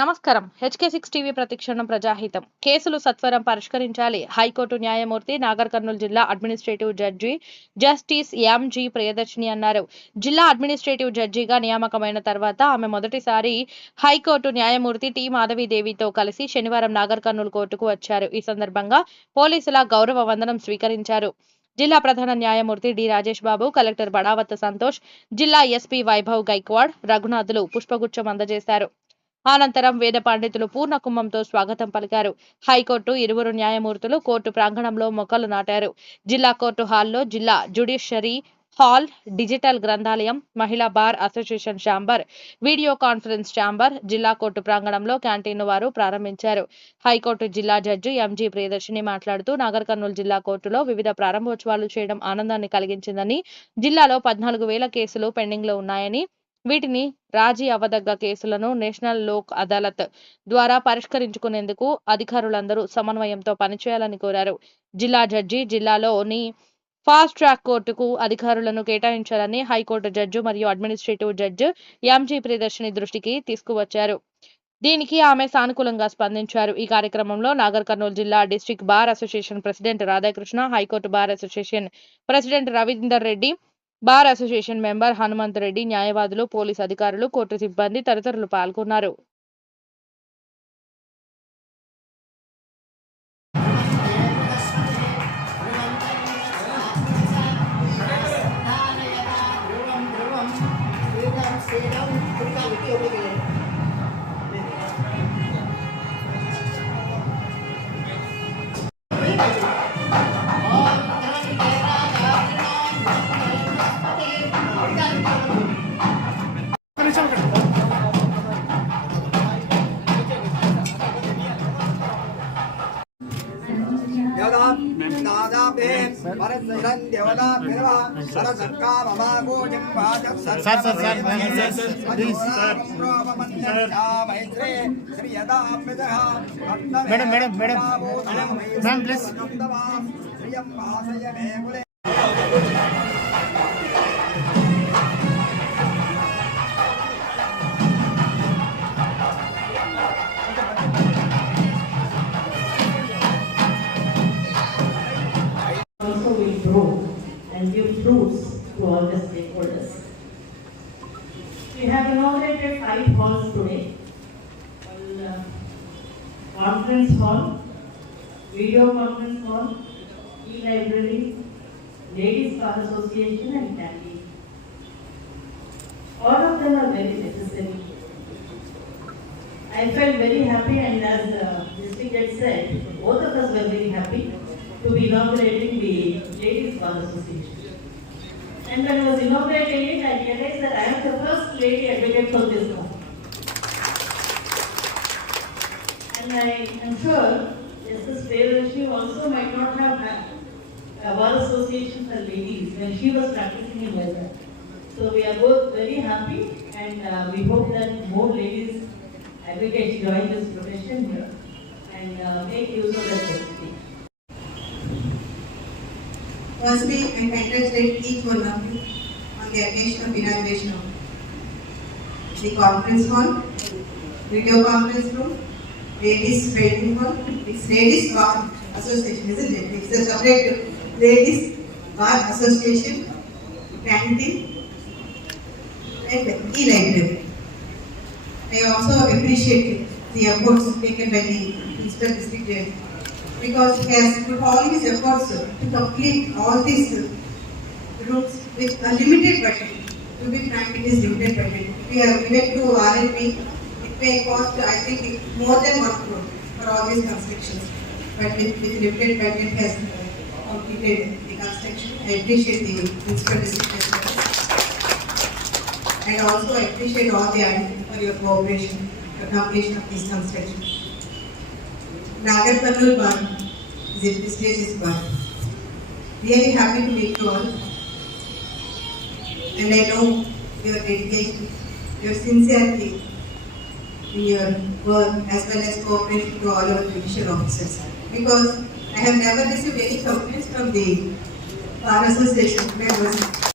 నమస్కారం. HK6 TV ప్రతిక్షణం ప్రజాహితం. కేసులు సత్వరం పరిష్కరించాలి. హైకోర్టు న్యాయమూర్తి నాగర్ కర్నూల్ జిల్లా administrative judge justice MG Priyadarshini అన్నారు. జిల్లా అడ్మినిస్ట్రేటివ్ జడ్జిగా నియామకమైన తర్వాత ఆమె మొదటిసారి హైకోర్టు న్యాయమూర్తి టి మాధవీదేవితో కలిసి శనివారం నాగర్ కర్నూల్ కోర్టుకు వచ్చారు. ఈ సందర్భంగా పోలీసుల గౌరవ వందనం స్వీకరించారు. జిల్లా ప్రధాన న్యాయమూర్తి డి రాజేష్ బాబు, కలెక్టర్ బడావత్ సంతోష్, జిల్లా ఎస్పీ వైభవ్ గైక్వాడ్, రఘునాథులు పుష్పగుచ్చం అందజేశారు. అనంతరం వేద పండితులు పూర్ణ కుంభంతో స్వాగతం పలికారు. హైకోర్టు ఇరువురు న్యాయమూర్తులు కోర్టు ప్రాంగణంలో మొక్కలు నాటారు. జిల్లా కోర్టు హాల్లో జిల్లా జ్యుడిషియరీ హాల్, డిజిటల్ గ్రంథాలయం, మహిళా bar association chamber, video conference chamber, జిల్లా కోర్టు ప్రాంగణంలో క్యాంటీన్ వారు ప్రారంభించారు. హైకోర్టు జిల్లా జడ్జి ఎంజి ప్రియదర్శిని మాట్లాడుతూ నాగర్ కర్నూల్ జిల్లా కోర్టులో వివిధ ప్రారంభోత్సవాలు చేయడం ఆనందాన్ని కలిగించిందని, జిల్లాలో 14,000 కేసులు పెండింగ్ లో ఉన్నాయని, వీటిని రాజీ అవ్వదగ్గ కేసులను నేషనల్ లోక్ అదాలత్ ద్వారా పరిష్కరించుకునేందుకు అధికారులందరూ సమన్వయంతో పనిచేయాలని కోరారు. జిల్లా జడ్జి జిల్లాలోని ఫాస్ట్ ట్రాక్ కోర్టుకు అధికారులను కేటాయించాలని హైకోర్టు జడ్జి మరియు అడ్మినిస్ట్రేటివ్ జడ్జి ఎంజి ప్రియదర్శిని దృష్టికి తీసుకువచ్చారు. దీనికి ఆమె సానుకూలంగా స్పందించారు. ఈ కార్యక్రమంలో నాగర్ కర్నూల్ జిల్లా district bar association president Radhakrishna, high court bar association president Ravinder Reddy, bar association member Hanumanth రెడ్డి, న్యాయవాదులు, పోలీసు అధికారులు, కోర్టు సిబ్బంది తదితరులు పాల్గొన్నారు. Madam please also will grow and give fruits to all the stakeholders. We have inaugurated 5 halls today. Conference hall, video conference hall, e-library, ladies bar association and canteen. All of them are very necessary. I felt very happy, and as the district head said, both of us were very happy to be inaugurating the ladies bar association. And when I was inaugurating it, I realized that I am the first lady advocate for this one. And I am sure Justice Priyadarshini also might not have had a bar association for ladies when she was practicing in Vedha. So we are both very happy, and we hope that more ladies advocates join this profession here and make use of that facility. Firstly, I congratulate each one of you on the occasion of inauguration of the conference hall, video conference room, ladies training hall. It's ladies bar association, isn't it? It's a separate ladies bar association, canteen, and e-library. I also appreciate the efforts taken by the Principal District Judge, because he has put all his efforts to complete all these rooms with a limited budget. To be frank, it is limited budget. We have given to RLP, it may cost, I think, more than 1 crore for all these constructions. But with limited budget has completed the construction. I appreciate the Principal District Judge. And also I appreciate all the advocates for your cooperation for completion of this construction. Nagar Kernul Bar is a prestigious bar. Really happy to meet you all. And I know your dedication, your sincerity in your work, as well as cooperation to all our judicial officers. Because I have never received any complaints from the Bar Association members.